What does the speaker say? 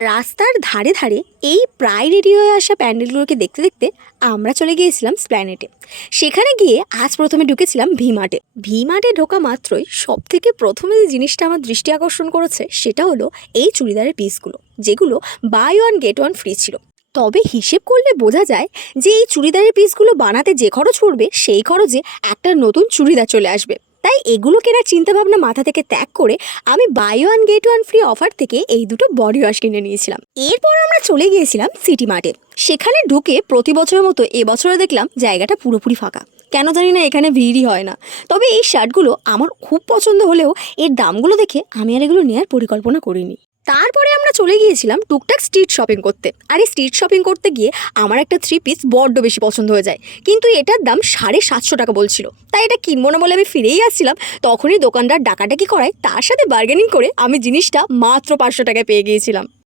রাস্তার ধারে ধারে এই প্রায় রেডি হয়ে আসা প্যান্ডেলগুলোকে দেখতে দেখতে আমরা চলে গিয়েছিলাম স্প্ল্যানেটে। সেখানে গিয়ে আজ প্রথমে ঢুকেছিলাম ভি-মার্টে। ভি-মার্টে ঢোকা মাত্রই সব থেকে প্রথমে যে জিনিসটা আমার দৃষ্টি আকর্ষণ করেছে সেটা হলো এই চুড়িদারের পিসগুলো, যেগুলো buy one get one free ছিল। তবে হিসেব করলে বোঝা যায় যে এই চুড়িদারের পিসগুলো বানাতে যে খরচ পড়বে সেই খরচে একটা নতুন চুড়িদার চলে আসবে। তাই এগুলো কেনার চিন্তাভাবনা মাথা থেকে ত্যাগ করে আমি buy one get one free offer থেকে এই দুটো বডি ওয়াশ কিনে নিয়েছিলাম। এরপর আমরা চলে গিয়েছিলাম সিটি মার্টে। সেখানে ঢুকে প্রতি বছরের মতো এবছরে দেখলাম জায়গাটা পুরোপুরি ফাঁকা। কেন জানি না এখানে ভিড়ই হয় না। তবে এই শার্টগুলো আমার খুব পছন্দ হলেও এর দামগুলো দেখে আমি আর এগুলো নেওয়ার পরিকল্পনা করিনি। তারপরে আমরা চলে গিয়েছিলাম টুকটাক স্ট্রিট শপিং করতে। আর এই স্ট্রিট শপিং করতে গিয়ে আমার একটা থ্রি পিস বড্ড বেশি পছন্দ হয়ে যায়, কিন্তু এটার দাম 750 টাকা বলছিল। তাই এটা কিনবো না বলে আমি ফিরেই আসছিলাম, তখনই দোকানদার ডাকাডাকি করায় তার সাথে বার্গেনিং করে আমি জিনিসটা মাত্র 500 টাকায় পেয়ে গিয়েছিলাম।